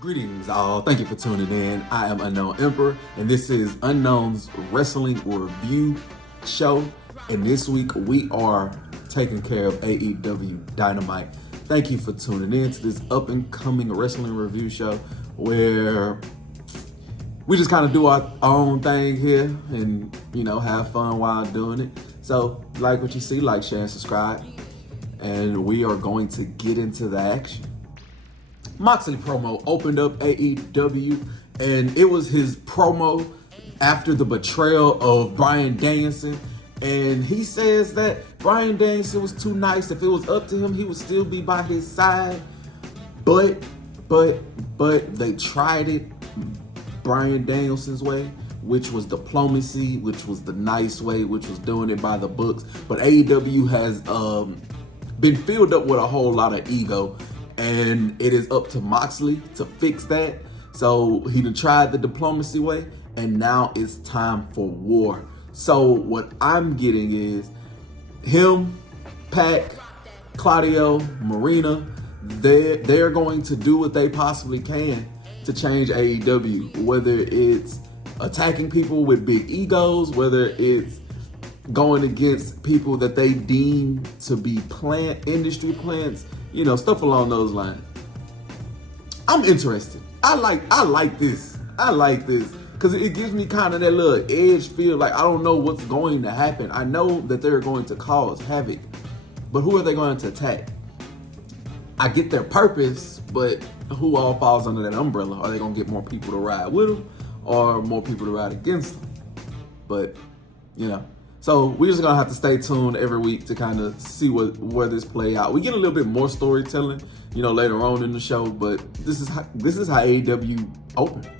Greetings, all. Thank you for tuning in. I am Unknown Emperor, and this is Unknown's Wrestling Review Show. And this week, we are taking care of AEW Dynamite. Thank you for tuning in to this up-and-coming wrestling review show where we just kind of do our own thing here and, have fun while doing it. So, like what you see, like, share, and subscribe. And we are going to get into the action. Moxley promo opened up AEW, and it was his promo after the betrayal of Bryan Danielson. And he says that Bryan Danielson was too nice. If it was up to him, he would still be by his side. But they tried it Bryan Danielson's way, which was diplomacy, which was the nice way, which was doing it by the books. But AEW has been filled up with a whole lot of ego. And it is up to Moxley to fix that. So he done tried the diplomacy way, and now it's time for war. So what I'm getting is him, Pac, Claudio, Marina, they're going to do what they possibly can to change AEW, whether it's attacking people with big egos, whether it's going against people that they deem to be industry plants, stuff along those lines. I'm interested. I like this. I like this because it gives me kind of that little edge feel. Like, I don't know what's going to happen. I know that they're going to cause havoc, but who are they going to attack? I get their purpose, but who all falls under that umbrella? Are they going to get more people to ride with them or more people to ride against them? But, So we're just gonna have to stay tuned every week to kind of see where this play out. We get a little bit more storytelling, later on in the show, but this is how AEW opened.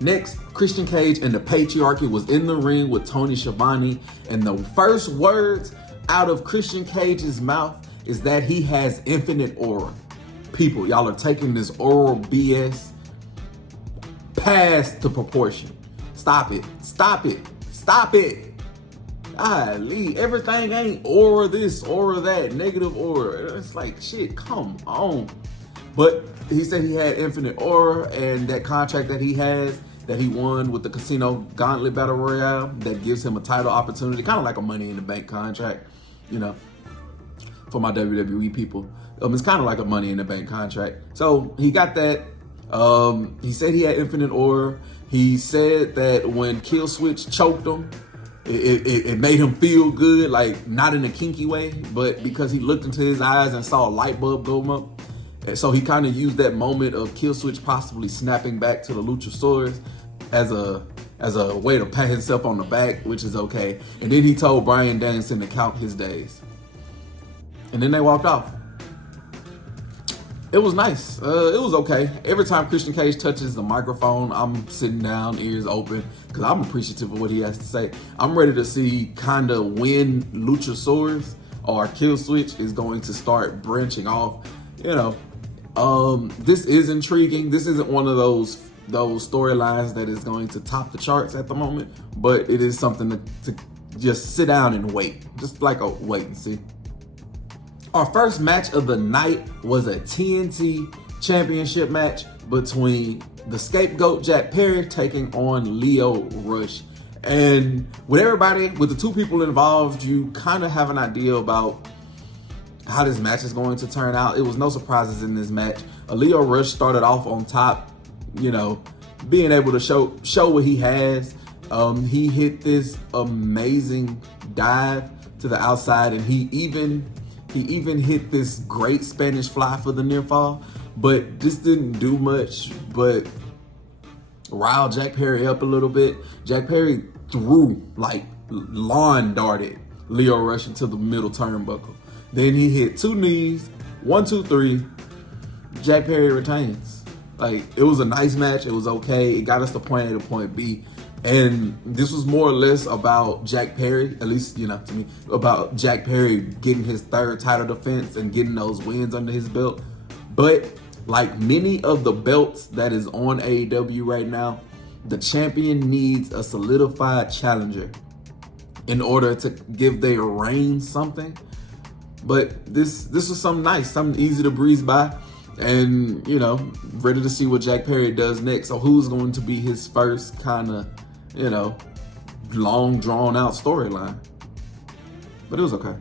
Next, Christian Cage and the Patriarchy was in the ring with Tony Schiavone, and the first words out of Christian Cage's mouth is that he has infinite aura. People, y'all are taking this oral BS past the proportion. Stop it. Stop it. Stop it. Everything ain't aura this, aura that, negative aura. It's like, shit, come on. But he said he had infinite aura, and that contract that he has, that he won with the Casino Gauntlet Battle Royale, that gives him a title opportunity, kind of like a Money in the Bank contract, for my WWE people. It's kind of like a Money in the Bank contract. So he got that. He said he had infinite aura. He said that when Kill Switch choked him, it made him feel good, like not in a kinky way, but because he looked into his eyes and saw a light bulb go up. And so he kind of used that moment of Kill Switch possibly snapping back to the Luchasaurus as a way to pat himself on the back, which is okay. And then he told Bryan Danielson to count his days. And then they walked off. It was nice. It was okay. Every time Christian Cage touches the microphone, I'm sitting down, ears open, because I'm appreciative of what he has to say. I'm ready to see kind of when Luchasaurus or Kill Switch is going to start branching off. This is intriguing. This isn't one of those storylines that is going to top the charts at the moment, but it is something to just sit down and wait. Just like a wait and see. Our first match of the night was a TNT championship match between the Scapegoat Jack Perry taking on Lio Rush. And with the two people involved, you kind of have an idea about how this match is going to turn out. It was no surprises in this match. Lio Rush started off on top, being able to show what he has. He hit this amazing dive to the outside, and he even hit this great Spanish fly for the near fall, but this didn't do much but rile Jack Perry up a little bit. Jack Perry lawn darted Lio Rush into the middle turnbuckle. Then he hit two knees, 1, 2, 3. Jack Perry retains. It was a nice match. It was okay. It got us to point A to point B. And this was more or less about Jack Perry, at least, to me, about Jack Perry getting his third title defense and getting those wins under his belt. But like many of the belts that is on AEW right now, the champion needs a solidified challenger in order to give their reign something. But this was something nice, something easy to breeze by. And, you know, ready to see what Jack Perry does next. So who's going to be his first kind of, you know, long drawn out storyline? But it was okay.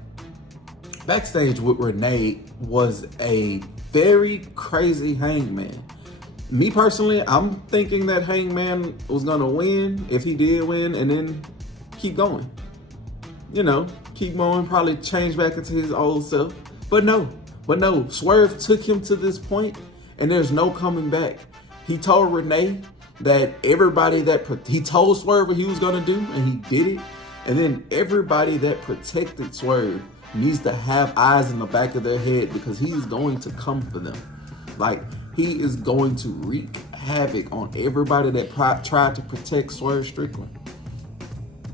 Backstage with Renee was a very crazy Hangman. Me personally, I'm thinking that Hangman was going to win if he did win, and then keep going. You know, keep going, probably change back into his old self. But no, Swerve took him to this point, and there's no coming back. He told Renee that he told Swerve what he was gonna do, and he did it. And then everybody that protected Swerve needs to have eyes in the back of their head, because he's going to come for them. Like, he is going to wreak havoc on everybody that tried to protect Swerve Strickland.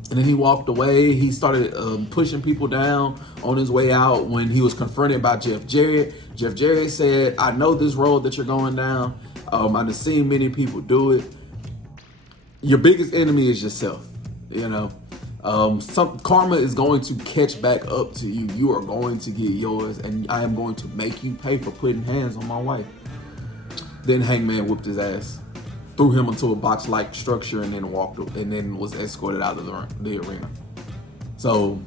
And then he walked away. He started pushing people down on his way out when he was confronted by Jeff Jarrett. Jeff Jarrett said, I know this road that you're going down. I've seen many people do it. Your biggest enemy is yourself. You know, karma is going to catch back up to you. You are going to get yours, and I am going to make you pay for putting hands on my wife. Then Hangman whipped his ass, threw him into a box-like structure, and then was escorted out of the arena. So,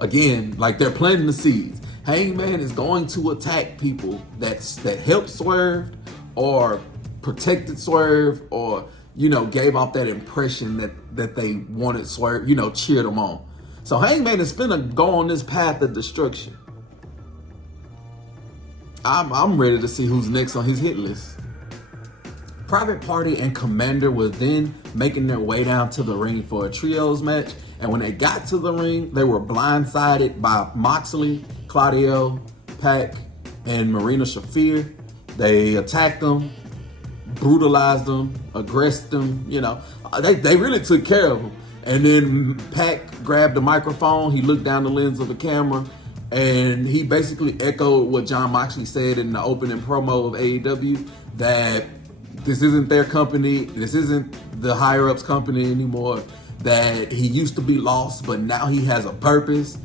again, like, they're planting the seeds. Hangman is going to attack people that helped Swerve or protected Swerve, or, you know, gave off that impression that they wanted Swerve, you know, cheered them on. So Hangman is finna go on this path of destruction. I'm ready to see who's next on his hit list. Private Party and Commander were then making their way down to the ring for a trios match. And when they got to the ring, they were blindsided by Moxley, Claudio, Pac, and Marina Shafir. They attacked them, brutalized them, aggressed them, you know. They really took care of them. And then Pac grabbed the microphone. He looked down the lens of the camera, and he basically echoed what Jon Moxley said in the opening promo of AEW, that this isn't their company, this isn't the higher-ups company anymore, that he used to be lost, but now he has a purpose,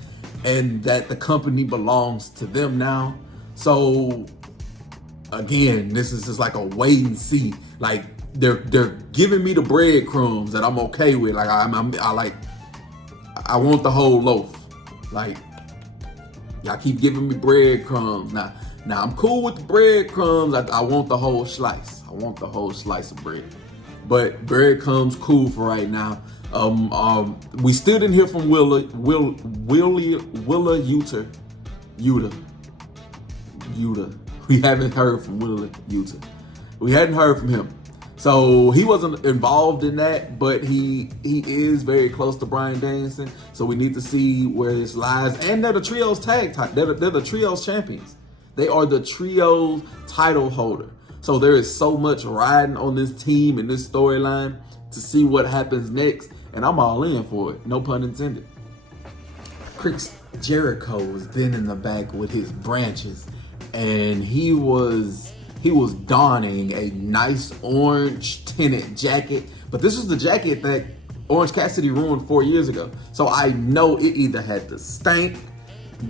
and that the company belongs to them now. So, again, this is just like a wait and see. Like, they're giving me the breadcrumbs that I'm okay with. Like, I want the whole loaf. Like, y'all keep giving me breadcrumbs. Now I'm cool with the breadcrumbs. I want the whole slice. I want the whole slice of bread. But breadcrumbs cool for right now. We still didn't hear from Willa Yuta. We haven't heard from Willa Yuta. We hadn't heard from him. So he wasn't involved in that, but he is very close to Bryan Danielson. So we need to see where this lies. And they're the trios they're the trios champions. They are the trios title holder. So there is so much riding on this team and this storyline to see what happens next. And I'm all in for it. No pun intended. Chris Jericho was then in the back with his branches, and he was donning a nice orange tinted jacket. But this was the jacket that Orange Cassidy ruined 4 years ago. So I know it either had to stank,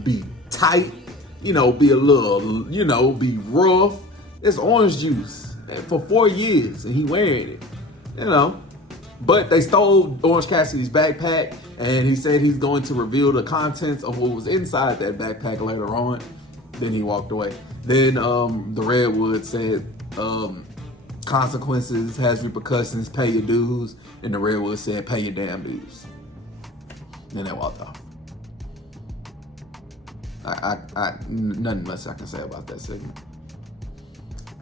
be tight, you know, be a little, you know, be rough. It's orange juice for 4 years, and he wearing it, you know. But they stole Orange Cassidy's backpack, and he said he's going to reveal the contents of what was inside that backpack later on. Then he walked away. Then the Redwood said, consequences has repercussions, pay your dues. And the Redwood said, pay your damn dues. Then they walked off. Nothing much I can say about that segment.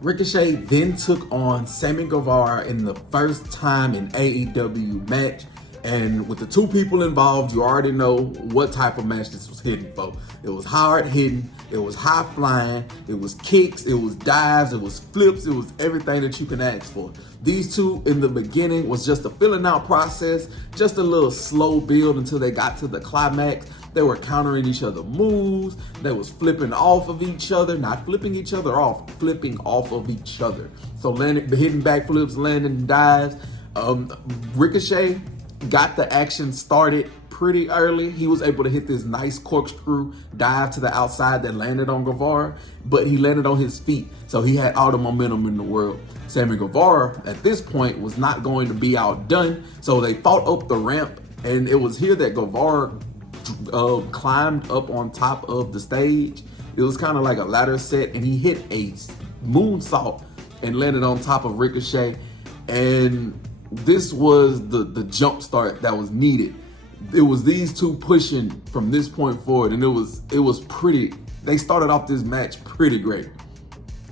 Ricochet then took on Sammy Guevara in the first time in AEW match. And with the two people involved, you already know what type of match this was hitting for. It was hard hitting, it was high flying, it was kicks, it was dives, it was flips, it was everything that you can ask for. These two in the beginning was just a filling out process, just a little slow build until they got to the climax. They were countering each other moves. They was flipping off of each other, not flipping each other off, flipping off of each other. So hitting backflips, landing dives. Ricochet got the action started pretty early. He was able to hit this nice corkscrew dive to the outside that landed on Guevara, but he landed on his feet, so he had all the momentum in the world. Sammy Guevara, at this point, was not going to be outdone, so they fought up the ramp, and it was here that Guevara climbed up on top of the stage. It was kind of like a ladder set, and he hit a moonsault and landed on top of Ricochet, and this was the jump start that was needed. It was these two pushing from this point forward, and it was pretty. They started off this match pretty great.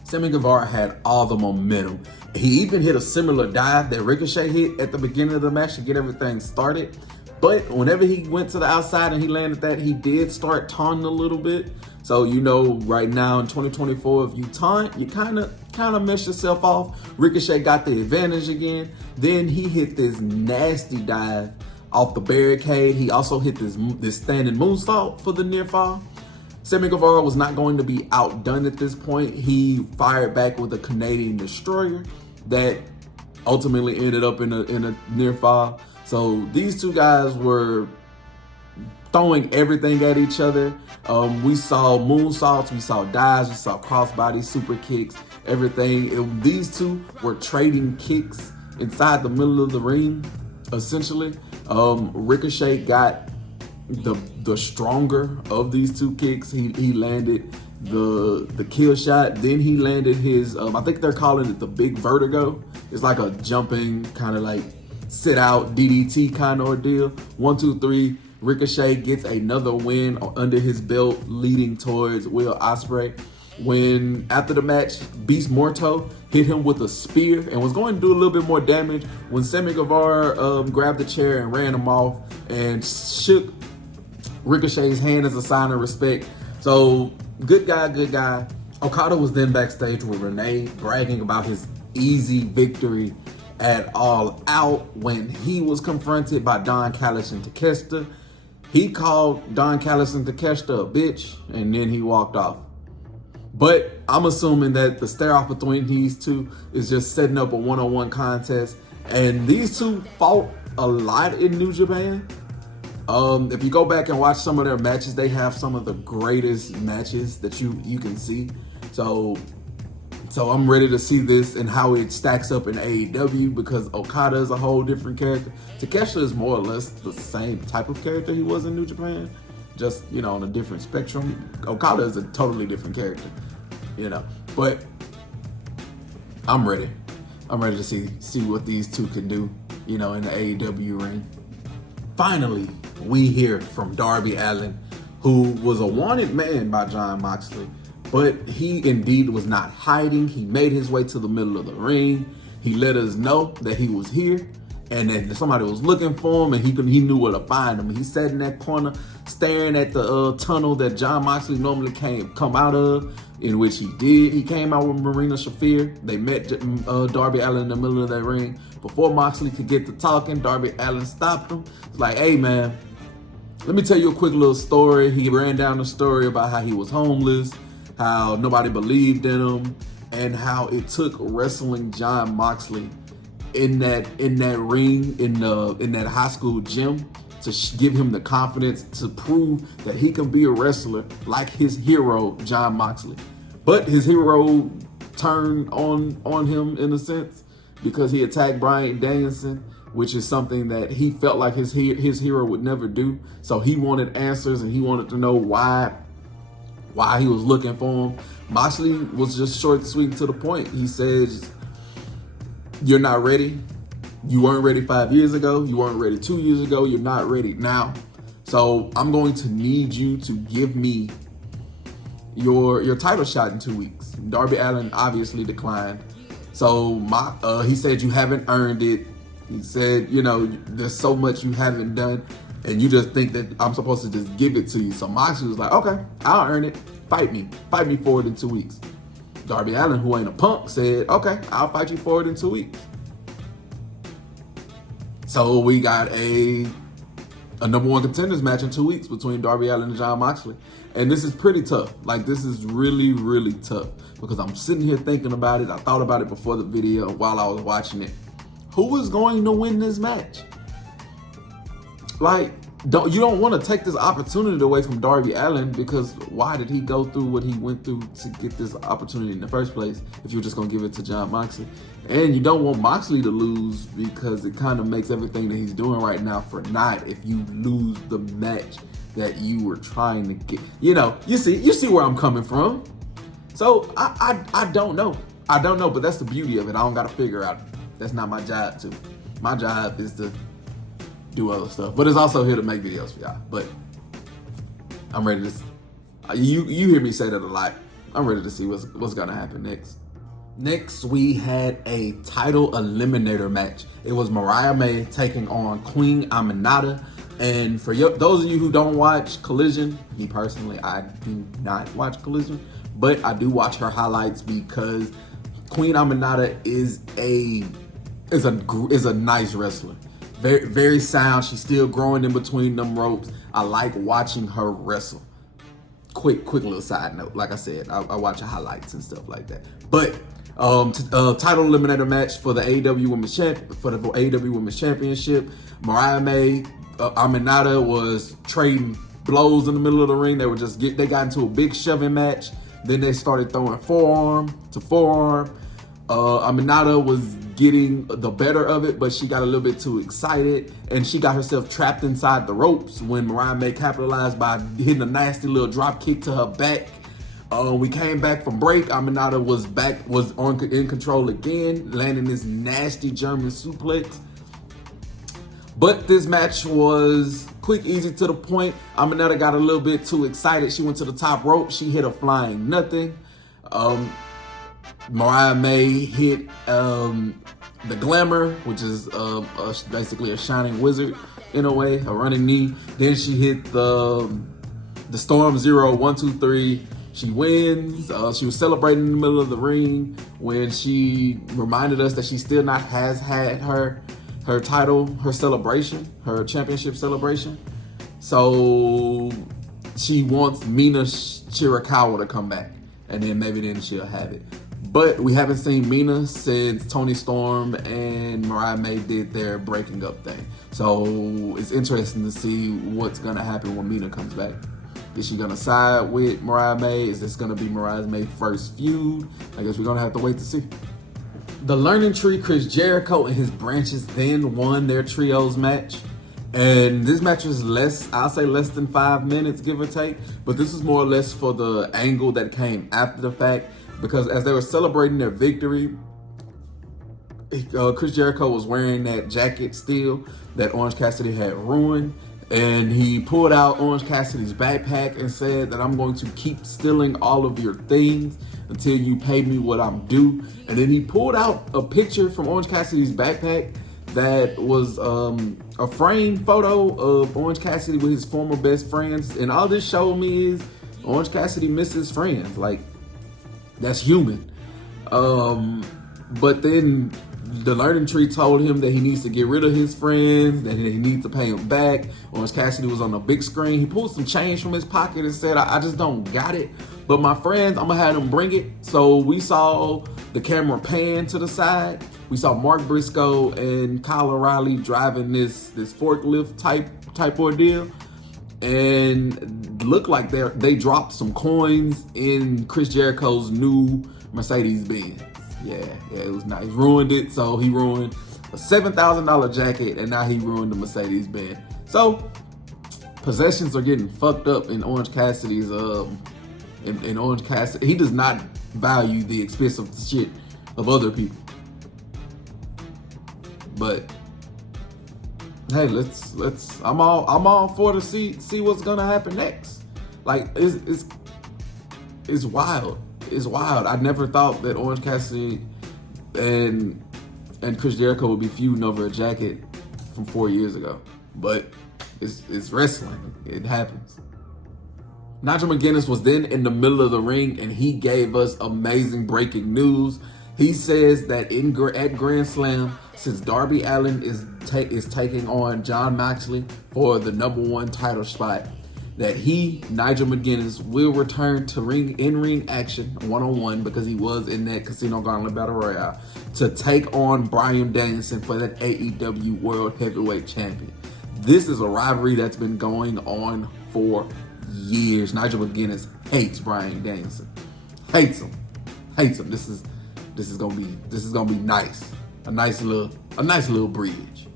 Sammy Guevara had all the momentum. He even hit a similar dive that Ricochet hit at the beginning of the match to get everything started. But whenever he went to the outside and he landed that, he did start taunting a little bit. So, you know, right now in 2024, if you taunt, you kind of mess yourself off. Ricochet got the advantage again. Then he hit this nasty dive off the barricade. He also hit this standing moonsault for the near fall. Sammy Guevara was not going to be outdone at this point. He fired back with a Canadian destroyer that ultimately ended up in a near fall. So these two guys were throwing everything at each other. We saw moonsaults, we saw dives, we saw crossbody, super kicks, everything. These two were trading kicks inside the middle of the ring, essentially. Ricochet got the stronger of these two kicks. He landed the kill shot. Then he landed his, I think they're calling it the big vertigo. It's like a jumping kind of like sit out DDT kind of ordeal. 1, 2, 3. Ricochet gets another win under his belt, leading towards Will Ospreay. When after the match, Beast Morto hit him with a spear and was going to do a little bit more damage. When Sammy Guevara grabbed the chair and ran him off and shook Ricochet's hand as a sign of respect. So good guy, good guy. Okada was then backstage with Renee bragging about his easy victory at All Out when he was confronted by Don Callis and Takeshita. He called Don Callis and Takeshita a bitch, and then he walked off. But I'm assuming that the stare-off between these two is just setting up a one-on-one contest. And these two fought a lot in New Japan. If you go back and watch some of their matches, they have some of the greatest matches that you can see. So I'm ready to see this and how it stacks up in AEW, because Okada is a whole different character. Takeshita is more or less the same type of character he was in New Japan, just, you know, on a different spectrum. Okada is a totally different character, you know. But I'm ready. I'm ready to see what these two can do, you know, in the AEW ring. Finally, we hear from Darby Allin, who was a wanted man by Jon Moxley. But he indeed was not hiding. He made his way to the middle of the ring. He let us know that he was here and that somebody was looking for him, and he knew where to find him. He sat in that corner staring at the tunnel that Jon Moxley normally come out of, in which he did. He came out with Marina Shafir. They met Darby Allin in the middle of that ring. Before Moxley could get to talking, Darby Allin stopped him. It's like, hey man, let me tell you a quick little story. He ran down the story about how he was homeless, how nobody believed in him, and how it took wrestling Jon Moxley in that ring, in that high school gym, to give him the confidence to prove that he can be a wrestler like his hero, Jon Moxley. But his hero turned on him in a sense, because he attacked Bryan Danielson, which is something that he felt like his hero would never do. So he wanted answers, and he wanted to know why he was looking for him. Moxley was just short, sweet, and to the point. He says, you're not ready. You weren't ready 5 years ago. You weren't ready 2 years ago. You're not ready now. So I'm going to need you to give me your title shot in 2 weeks. Darby Allin obviously declined. So he said, you haven't earned it. He said, you know, there's so much you haven't done, and you just think that I'm supposed to just give it to you. So Moxley was like, okay, I'll earn it. Fight me for it in 2 weeks. Darby Allin, who ain't a punk, said, okay, I'll fight you for it in 2 weeks. So we got a number one contenders match in 2 weeks between Darby Allin and Jon Moxley. And this is pretty tough. Like, this is really, really tough, because I'm sitting here thinking about it. I thought about it before the video while I was watching it. Who is going to win this match? Like, you don't want to take this opportunity away from Darby Allin, because why did he go through what he went through to get this opportunity in the first place if you're just going to give it to Jon Moxley? And you don't want Moxley to lose, because it kind of makes everything that he's doing right now for naught if you lose the match that you were trying to get. You see where I'm coming from. So I don't know. I don't know, but that's the beauty of it. I don't got to figure out. That's not my job too. My job is to do other stuff, but it's also here to make videos for y'all. But I'm ready to. You hear me say that a lot. I'm ready to see what's gonna happen next. Next, we had a title eliminator match. It was Mariah May taking on Queen Aminata. And for those of you who don't watch Collision, me personally, I do not watch Collision, but I do watch her highlights because Queen Aminata is a nice wrestler. Very, very sound. She's still growing in between them ropes. I like watching her wrestle. Quick little side note. Like I said, I watch her highlights and stuff like that. But title eliminator match for the AEW Women's Championship. Mariah May, Aminata was trading blows in the middle of the ring. They got into a big shoving match. Then they started throwing forearm to forearm. Aminata was getting the better of it, but she got a little bit too excited, and she got herself trapped inside the ropes when Mariah May capitalized by hitting a nasty little drop kick to her back. We came back from break. Aminata was in control again, landing this nasty German suplex. But this match was quick, easy, to the point. Aminata got a little bit too excited. She went to the top rope. She hit a flying nothing. Mariah May hit the Glamour, which is basically a shining wizard in a way, a running knee. Then she hit the Storm Zero 1, 2, 3. She wins. She was celebrating in the middle of the ring when she reminded us that she still has had her title, her celebration, her championship celebration. So she wants Mina Shirakawa to come back, and then she'll have it. But we haven't seen Mina since Toni Storm and Mariah May did their breaking up thing. So it's interesting to see what's going to happen when Mina comes back. Is she going to side with Mariah May? Is this going to be Mariah May's first feud? I guess we're going to have to wait to see. The Learning Tree, Chris Jericho and his branches then won their trios match. And this match was less than 5 minutes, give or take. But this is more or less for the angle that came after the fact. Because as they were celebrating their victory, Chris Jericho was wearing that jacket still that Orange Cassidy had ruined. And he pulled out Orange Cassidy's backpack and said that I'm going to keep stealing all of your things until you pay me what I'm due. And then he pulled out a picture from Orange Cassidy's backpack that was a framed photo of Orange Cassidy with his former best friends. And all this showed me is Orange Cassidy misses friends. Like, that's human. But then the Learning Tree told him that he needs to get rid of his friends, that he needs to pay him back. Orange Cassidy was on the big screen. He pulled some change from his pocket and said, I just don't got it. But my friends, I'm going to have them bring it. So we saw the camera pan to the side. We saw Mark Briscoe and Kyle O'Reilly driving this forklift type ordeal. And looked like they dropped some coins in Chris Jericho's new Mercedes-Benz. Yeah, it was nice. Ruined it, so he ruined a $7,000 jacket, and now he ruined the Mercedes-Benz. So possessions are getting fucked up in Orange Cassidy's in Orange Cassidy. He does not value the expensive shit of other people. But hey, let's I'm all for to see what's gonna happen next. Like it's wild. It's wild. I never thought that Orange Cassidy and Chris Jericho would be feuding over a jacket from 4 years ago. But it's wrestling. It happens. Nigel McGuinness was then in the middle of the ring, and he gave us amazing breaking news. He says that at Grand Slam, since Darby Allin is taking on Jon Moxley for the #1 title spot, that Nigel McGuinness, will return to in-ring action one-on-one, because he was in that Casino Gauntlet Battle Royale, to take on Bryan Danielson for that AEW World Heavyweight Champion. This is a rivalry that's been going on for years. Nigel McGuinness hates Bryan Danielson. Hates him. This is gonna be nice. A nice little bridge.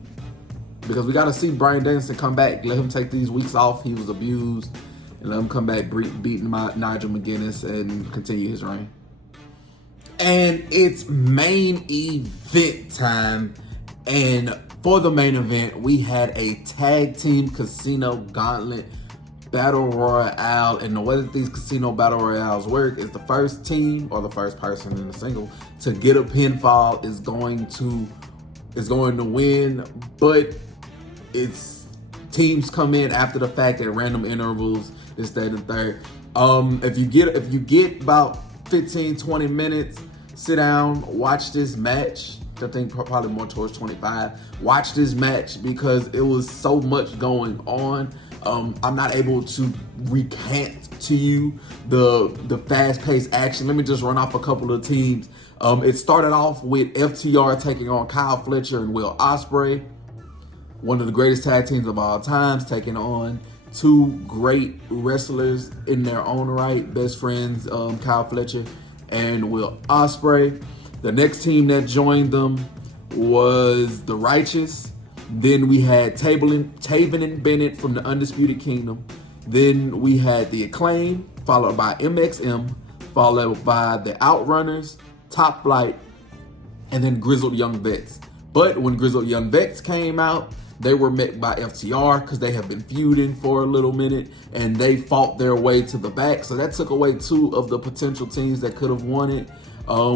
Because we gotta see Bryan Danielson come back. Let him take these weeks off. He was abused. And let him come back beating Nigel McGuinness and continue his reign. And it's main event time. And for the main event, we had a tag team casino gauntlet battle royale. And the way that these casino battle royales work is the first team or the first person in the single to get a pinfall is going to win. But it's teams come in after the fact at random intervals. This, that, and third. If you get about 15-20 minutes, sit down, watch this match. I think probably more towards 25. Watch this match because it was so much going on. I'm not able to recant to you the fast-paced action. Let me just run off a couple of teams. It started off with FTR taking on Kyle Fletcher and Will Ospreay, one of the greatest tag teams of all times, taking on two great wrestlers in their own right, best friends, Kyle Fletcher and Will Ospreay. The next team that joined them was the Righteous. Then we had Taven and Bennett from the Undisputed Kingdom. Then we had the Acclaim, followed by MXM, followed by the Outrunners, Top Flight, and then Grizzled Young Vets. But when Grizzled Young Vets came out, they were met by FTR because they have been feuding for a little minute, and they fought their way to the back. So that took away two of the potential teams that could have won it,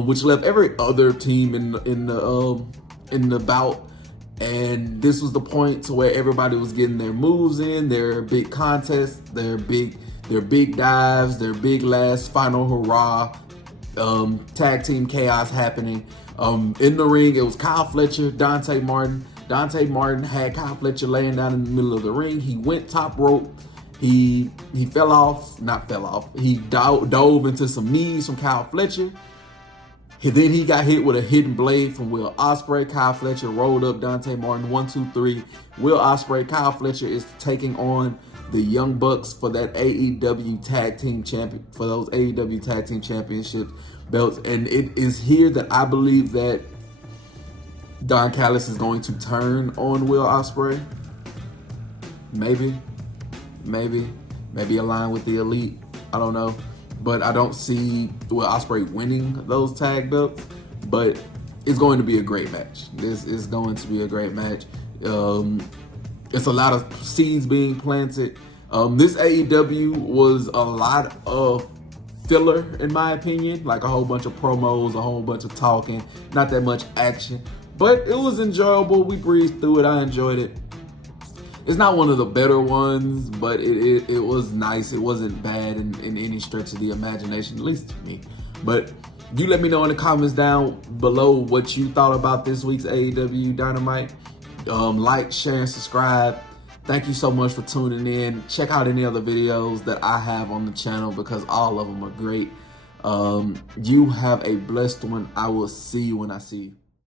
which left every other team in the bout. And this was the point to where everybody was getting their moves in, their big contests, their big dives, their big last final hurrah, tag team chaos happening. In the ring, it was Kyle Fletcher, Dante Martin. Dante Martin had Kyle Fletcher laying down in the middle of the ring. He went top rope. He He dove into some knees from Kyle Fletcher. Then he got hit with a hidden blade from Will Ospreay. Kyle Fletcher rolled up Dante Martin. 1, 2, 3. Will Ospreay. Kyle Fletcher is taking on the Young Bucks for that AEW Tag Team Champion, for those AEW Tag Team Championship belts. And it is here that I believe that Don Callis is going to turn on Will Ospreay. Maybe align with the Elite. I don't know. But I don't see Will Ospreay winning those tag belts. But it's going to be a great match. This is going to be a great match. It's a lot of seeds being planted. This AEW was a lot of filler, in my opinion. Like a whole bunch of promos, a whole bunch of talking, not that much action. But it was enjoyable. We breezed through it. I enjoyed it. It's not one of the better ones, but it was nice. It wasn't bad in any stretch of the imagination, at least to me. But you let me know in the comments down below what you thought about this week's AEW Dynamite. Like, share, and subscribe. Thank you so much for tuning in. Check out any other videos that I have on the channel because all of them are great. You have a blessed one. I will see you when I see you.